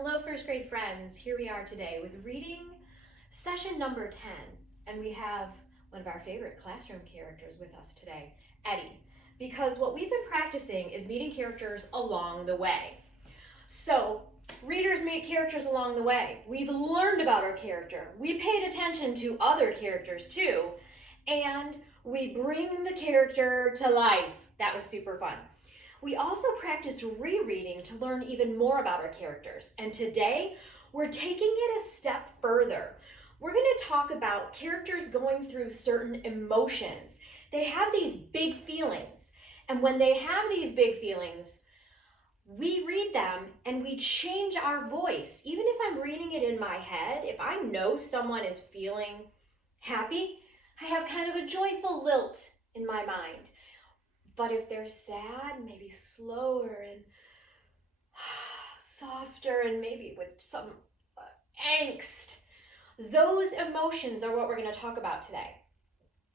Hello, first grade friends. Here we are today with reading session number 10, and we have one of our favorite classroom characters with us today, Eddie, because what we've been practicing is meeting characters along the way. So, readers meet characters along the way. We've learned about our character. We paid attention to other characters too, and we bring the character to life. That was super fun. We also practiced rereading to learn even more about our characters. And today, we're taking it a step further. We're going to talk about characters going through certain emotions. They have these big feelings. And when they have these big feelings, we read them and we change our voice. Even if I'm reading it in my head, if I know someone is feeling happy, I have kind of a joyful lilt in my mind. But if they're sad, maybe slower and softer and maybe with some angst. Those emotions are what we're going to talk about today.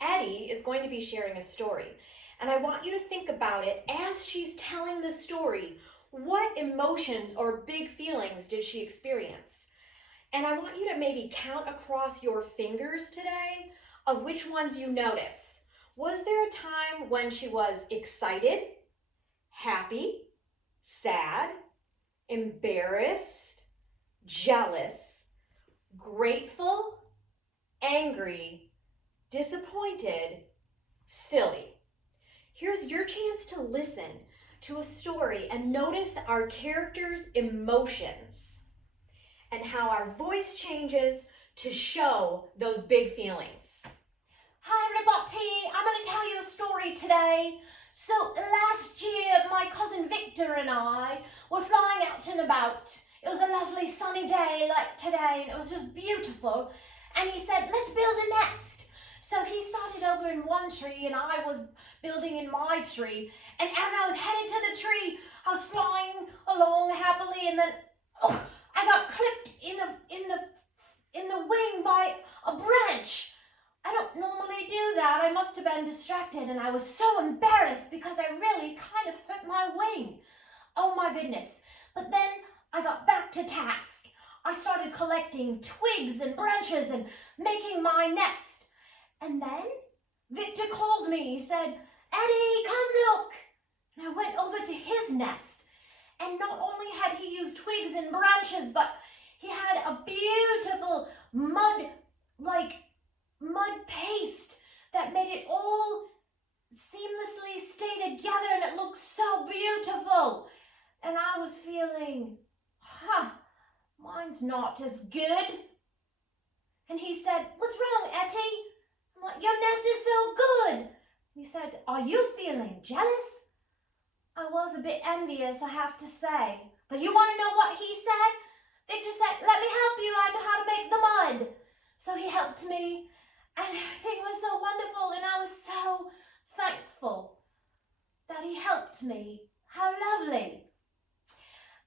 Eddie is going to be sharing a story, and I want you to think about it as she's telling the story. What emotions or big feelings did she experience? And I want you to maybe count across your fingers today of which ones you notice. Was there a time when she was excited, happy, sad, embarrassed, jealous, grateful, angry, disappointed, silly? Here's your chance to listen to a story and notice our character's emotions and how our voice changes to show those big feelings. Hi everybody, I'm going to tell you a story today. So last year my cousin Victor and I were flying out and about. It was a lovely sunny day like today and it was just beautiful. And he said, let's build a nest. So he started over in one tree and I was building in my tree. And as I was headed to the tree, I was flying along happily and then I got clipped in the wing by a branch. I don't normally do that. I must have been distracted and I was so embarrassed because I really kind of hurt my wing. Oh my goodness. But then I got back to task. I started collecting twigs and branches and making my nest. And then Victor called me. He said, Eddie, come look. And I went over to his nest. And not only had he used twigs and branches, but he had a beautiful mud paste that made it all seamlessly stay together and it looked so beautiful. And I was feeling, mine's not as good. And he said, what's wrong, Etty? I'm like, your nest is so good. He said, are you feeling jealous? I was a bit envious, I have to say. But you want to know what he said? Victor said, let me help you, I know how to make the mud. So he helped me. And everything was so wonderful and I was so thankful that he helped me. How lovely.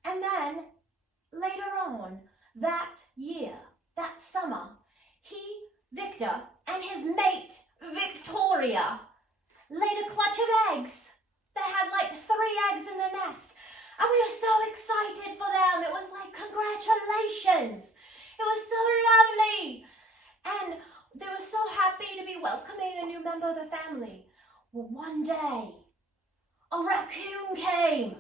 And then later on that year, that summer, Victor, and his mate, Victoria, laid a clutch of eggs. They had like 3 eggs in the nest. And we were so excited for them. It was like, congratulations. It was so lovely. And they were so happy to be welcoming a new member of the family. Well, one day, a raccoon came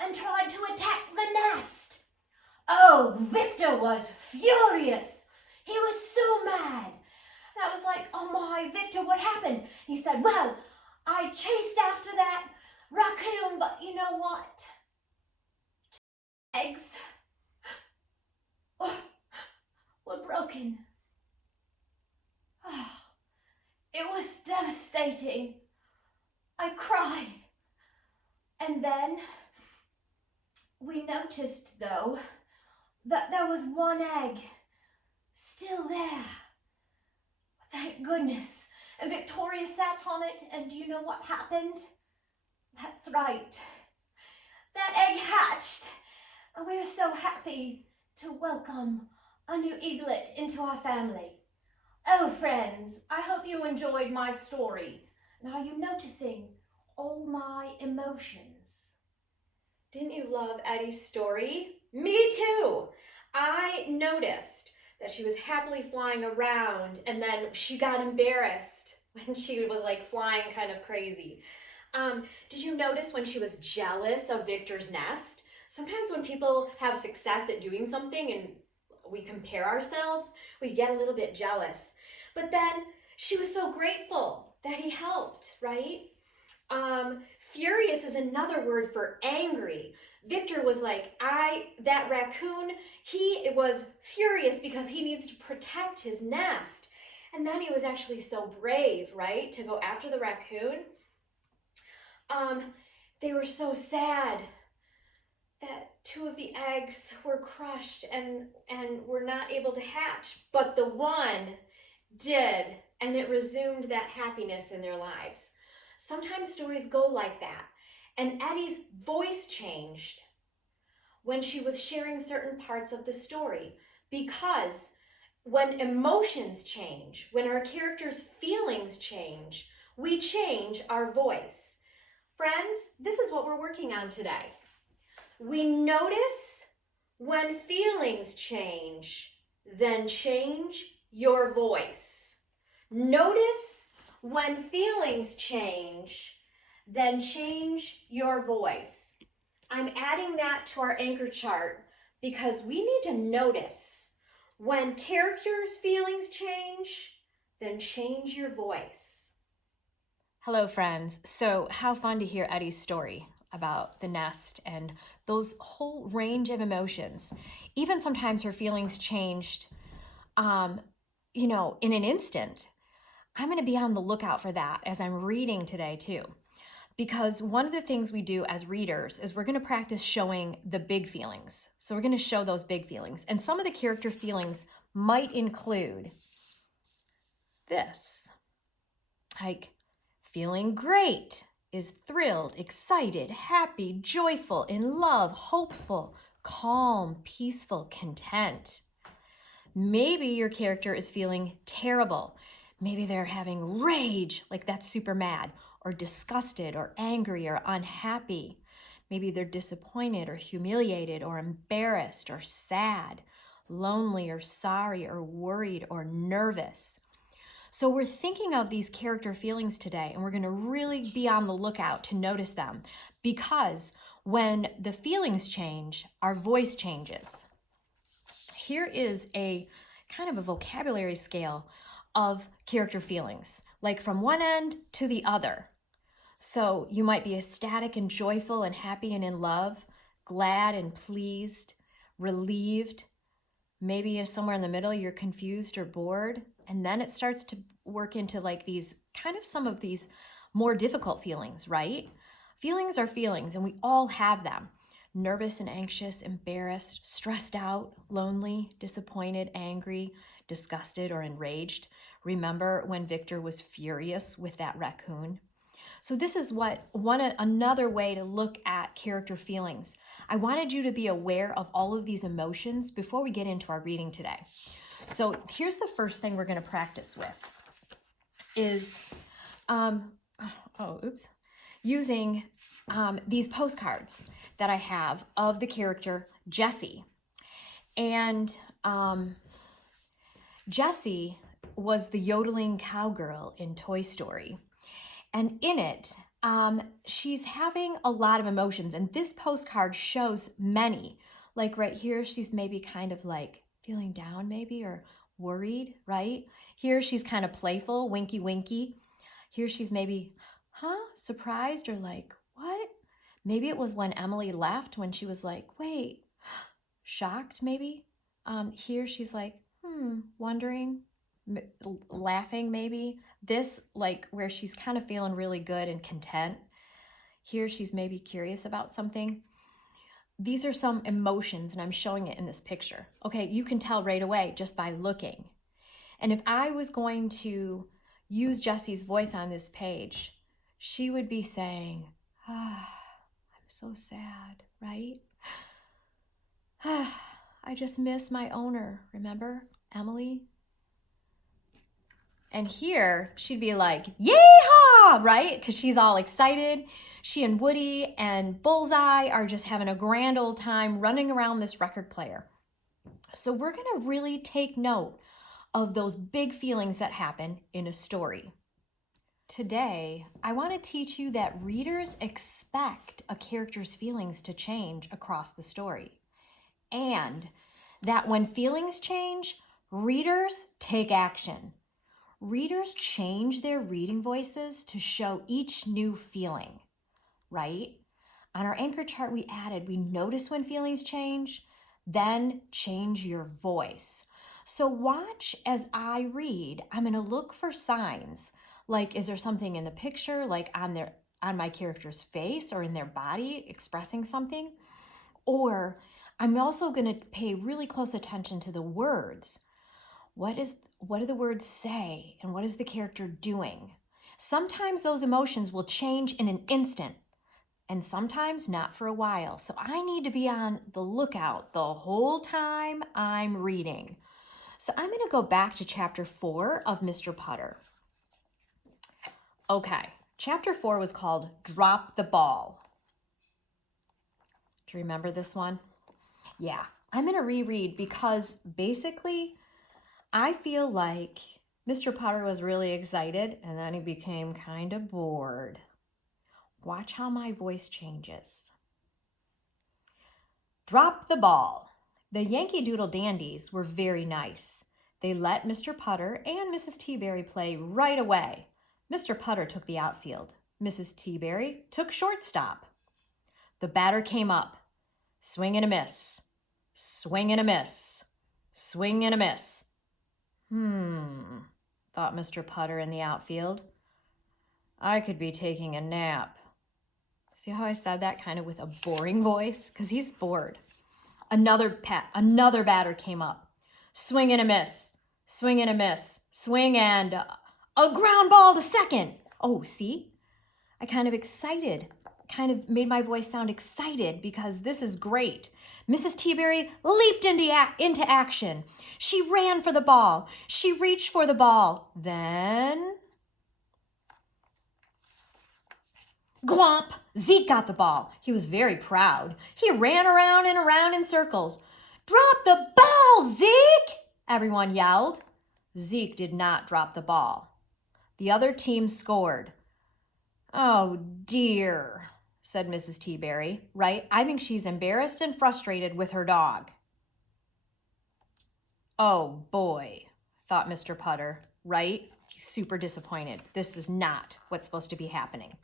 and tried to attack the nest. Oh, Victor was furious. He was so mad. And I was like, oh my, Victor, what happened? He said, well, I chased after that raccoon, but you know what? Eggs were broken. It was devastating. I cried. And then we noticed, though, that there was one egg still there. Thank goodness. And Victoria sat on it, and do you know what happened? That's right. That egg hatched, and we were so happy to welcome a new eaglet into our family. Oh, friends, I hope you enjoyed my story. And are you noticing all my emotions? Didn't you love Eddie's story? Me too. I noticed that she was happily flying around and then she got embarrassed when she was like flying kind of crazy. Did you notice when she was jealous of Victor's nest? Sometimes when people have success at doing something and we compare ourselves, we get a little bit jealous. But then she was so grateful that he helped, right? Furious is another word for angry. Victor was like, that raccoon, he was furious because he needs to protect his nest. And then he was actually so brave, right, to go after the raccoon. They were so sad that 2 of the eggs were crushed and were not able to hatch, but the one did, and it resumed that happiness in their lives. Sometimes stories go like that, and Eddie's voice changed when she was sharing certain parts of the story, because when emotions change, when our characters' feelings change, we change our voice. Friends, this is what we're working on today. We notice when feelings change, then change your voice. Notice when feelings change, then change your voice. I'm adding that to our anchor chart because we need to notice when characters' feelings change, then change your voice. Hello, friends. So how fun to hear Eddie's story about the nest and those whole range of emotions. Even sometimes her feelings changed, in an instant. I'm going to be on the lookout for that as I'm reading today too. Because one of the things we do as readers is we're going to practice showing the big feelings. So we're going to show those big feelings. And some of the character feelings might include this. Like, feeling great is thrilled, excited, happy, joyful, in love, hopeful, calm, peaceful, content. Maybe your character is feeling terrible. Maybe they're having rage, like that's super mad, or disgusted, or angry, or unhappy. Maybe they're disappointed, or humiliated, or embarrassed, or sad, lonely, or sorry, or worried, or nervous. So we're thinking of these character feelings today, and we're going to really be on the lookout to notice them, because when the feelings change, our voice changes. Here is a kind of a vocabulary scale of character feelings, like from one end to the other. So you might be ecstatic and joyful and happy and in love, glad and pleased, relieved. Maybe somewhere in the middle you're confused or bored. And then it starts to work into like these kind of some of these more difficult feelings, right? Feelings are feelings, and we all have them. Nervous and anxious, embarrassed, stressed out, lonely, disappointed, angry, disgusted, or enraged. Remember when Victor was furious with that raccoon? So this is another way to look at character feelings. I wanted you to be aware of all of these emotions before we get into our reading today. So here's the first thing we're going to practice with is using these postcards that I have of the character Jessie. And Jessie was the yodeling cowgirl in Toy Story. And in it, she's having a lot of emotions. And this postcard shows many. Like right here, she's maybe kind of like feeling down maybe, or worried, right? Here, she's kind of playful, winky, winky. Here, she's maybe, surprised, or like, what? Maybe it was when Emily left, when she was like, wait, shocked maybe. Here, she's like, wondering, laughing maybe. This, like, where she's kind of feeling really good and content. Here, she's maybe curious about something. These are some emotions, and I'm showing it in this picture. Okay, you can tell right away just by looking. And if I was going to use Jessie's voice on this page, she would be saying, I'm so sad, right? I just miss my owner, remember, Emily? And here, she'd be like, yeehaw, right? Because she's all excited. She and Woody and Bullseye are just having a grand old time running around this record player. So we're going to really take note of those big feelings that happen in a story. Today, I want to teach you that readers expect a character's feelings to change across the story, and that when feelings change, readers take action. Readers change their reading voices to show each new feeling, right? On our anchor chart we added, we notice when feelings change, then change your voice. So watch as I read. I'm going to look for signs. Like, is there something in the picture, like on my character's face or in their body expressing something? Or I'm also going to pay really close attention to the words. What do the words say, and what is the character doing? Sometimes those emotions will change in an instant, and sometimes not for a while. So I need to be on the lookout the whole time I'm reading. So I'm going to go back to chapter 4 of Mr. Putter. Okay, chapter 4 was called Drop the Ball. Do you remember this one? Yeah, I'm going to reread because basically I feel like Mr. Putter was really excited and then he became kind of bored. Watch how my voice changes. Drop the ball. The Yankee Doodle Dandies were very nice. They let Mr. Putter and Mrs. Teaberry play right away. Mr. Putter took the outfield. Mrs. Teaberry took shortstop. The batter came up. Swing and a miss. Swing and a miss. Swing and a miss. Thought Mr. Putter in the outfield. I could be taking a nap. See how I said that kind of with a boring voice? Because he's bored. Another batter came up. Swing and a miss. Swing and a miss. Swing and a ground ball to second. Oh, see? I kind of made my voice sound excited because this is great. Mrs. Teaberry leaped into action. She ran for the ball. She reached for the ball. Then, glomp! Zeke got the ball. He was very proud. He ran around and around in circles. Drop the ball, Zeke! Everyone yelled. Zeke did not drop the ball. The other team scored. Oh dear, said Mrs. Teaberry. Right? I think she's embarrassed and frustrated with her dog. Oh boy, thought Mr. Putter. Right? He's super disappointed. This is not what's supposed to be happening.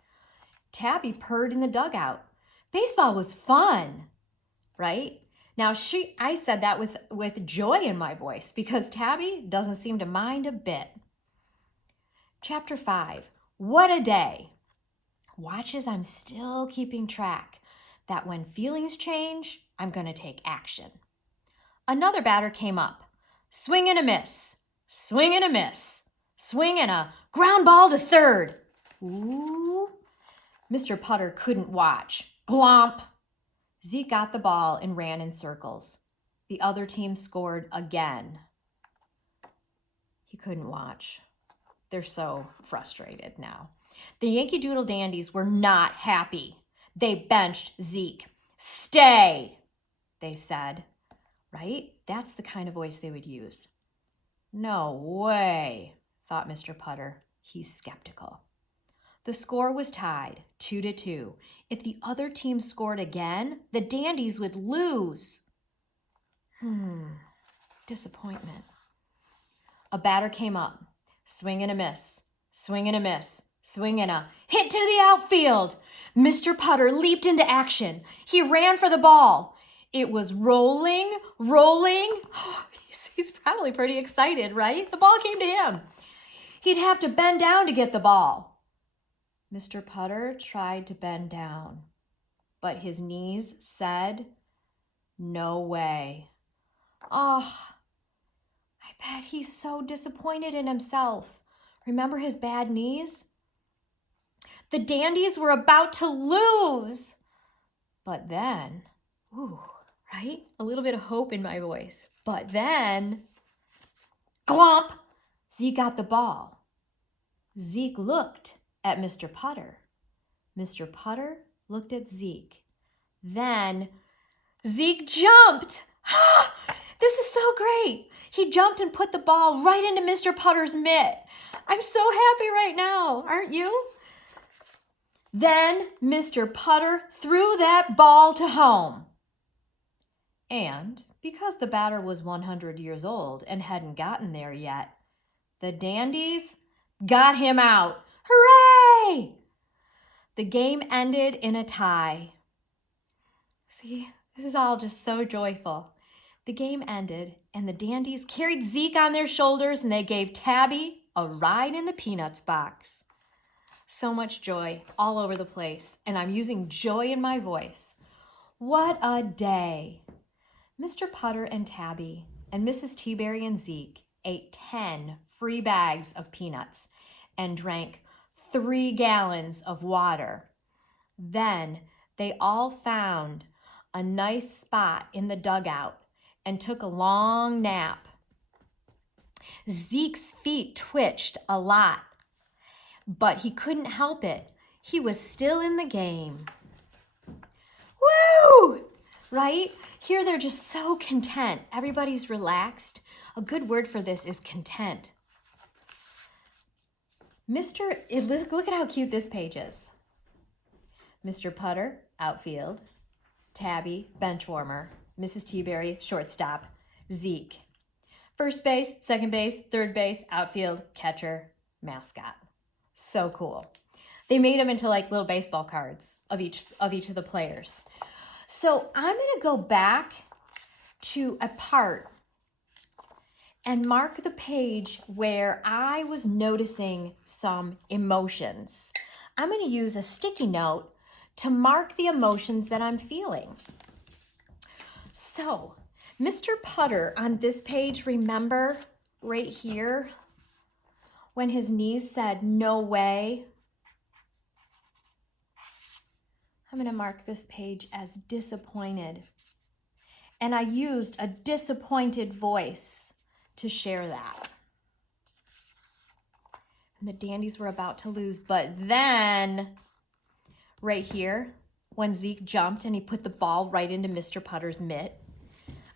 Tabby purred in the dugout. Baseball was fun, right? Now I said that with joy in my voice because Tabby doesn't seem to mind a bit. Chapter 5, what a day. Watch as I'm still keeping track that when feelings change, I'm going to take action. Another batter came up. Swing and a miss. Swing and a miss. Swing and a ground ball to third. Ooh. Mr. Putter couldn't watch. Glomp. Zeke got the ball and ran in circles. The other team scored again. He couldn't watch. They're so frustrated now. The Yankee Doodle Dandies were not happy. They benched Zeke. Stay, they said. Right? That's the kind of voice they would use. No way, thought Mr. Putter. He's skeptical. The score was tied, 2-2. If the other team scored again, the Dandies would lose. Disappointment. A batter came up. Swing and a miss. Swing and a miss. Swing and a hit to the outfield. Mr. Putter leaped into action. He ran for the ball. It was rolling. He's probably pretty excited, right? The ball came to him. He'd have to bend down to get the ball. Mr. Putter tried to bend down, but his knees said, no way. Oh, I bet he's so disappointed in himself. Remember his bad knees? The Dandies were about to lose. But then, right? A little bit of hope in my voice. But then, glomp! Zeke got the ball. Zeke looked at Mr. Putter. Mr. Putter looked at Zeke. Then Zeke jumped. This is so great. He jumped and put the ball right into Mr. Putter's mitt. I'm so happy right now, aren't you? Then Mr. Putter threw that ball to home. And because the batter was 100 years old and hadn't gotten there yet, the Dandies got him out. Hooray! The game ended in a tie. See, this is all just so joyful. The game ended, and the Dandies carried Zeke on their shoulders, and they gave Tabby a ride in the Peanuts box. So much joy all over the place, and I'm using joy in my voice. What a day! Mr. Putter and Tabby and Mrs. Teaberry and Zeke ate 10 free bags of peanuts and drank 3 gallons of water. Then they all found a nice spot in the dugout and took a long nap. Zeke's feet twitched a lot, but he couldn't help it. He was still in the game. Woo! Right? Here they're just so content. Everybody's relaxed. A good word for this is content. Look at how cute this page is. Mr. Putter, outfield. Tabby, bench warmer. Mrs. Teaberry, shortstop. Zeke, first base, second base, third base, outfield, catcher, mascot. So cool. They made them into like little baseball cards of each of the players. So I'm going to go back to a part and mark the page where I was noticing some emotions. I'm going to use a sticky note to mark the emotions that I'm feeling. So, Mr. Putter on this page, remember right here when his knees said, "No way"? I'm going to mark this page as disappointed. And I used a disappointed voice to share that. And the Dandies were about to lose, but then right here, when Zeke jumped and he put the ball right into Mr. Putter's mitt,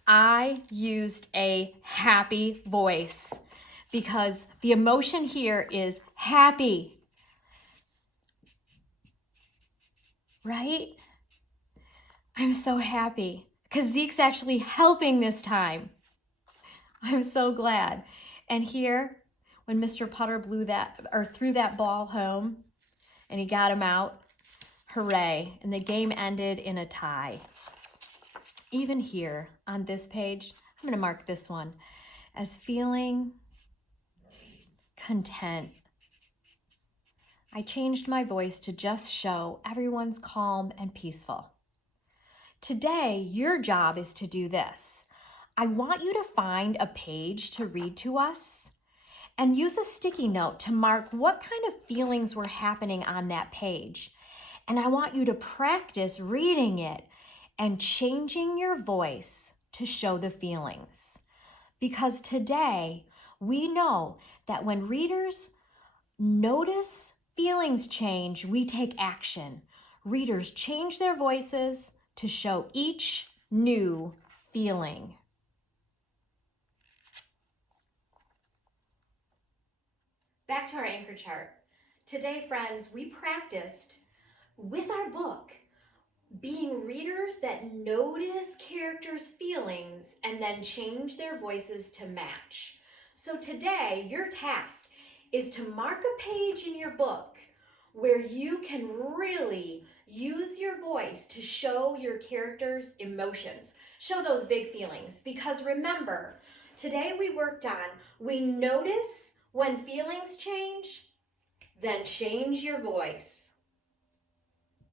I used a happy voice because the emotion here is happy. Right? I'm so happy because Zeke's actually helping this time. I'm so glad. And here, when Mr. Putter threw that ball home and he got him out, hooray. And the game ended in a tie. Even here on this page, I'm going to mark this one as feeling content. I changed my voice to just show everyone's calm and peaceful. Today, your job is to do this. I want you to find a page to read to us and use a sticky note to mark what kind of feelings were happening on that page. And I want you to practice reading it and changing your voice to show the feelings. Because today, we know that when readers notice feelings change, we take action. Readers change their voices to show each new feeling. Back to our anchor chart. Today, friends, we practiced with our book being readers that notice characters' feelings and then change their voices to match. So today, your task is to mark a page in your book where you can really use your voice to show your characters' emotions, show those big feelings. Because remember, today we worked on, we notice when feelings change, then change your voice.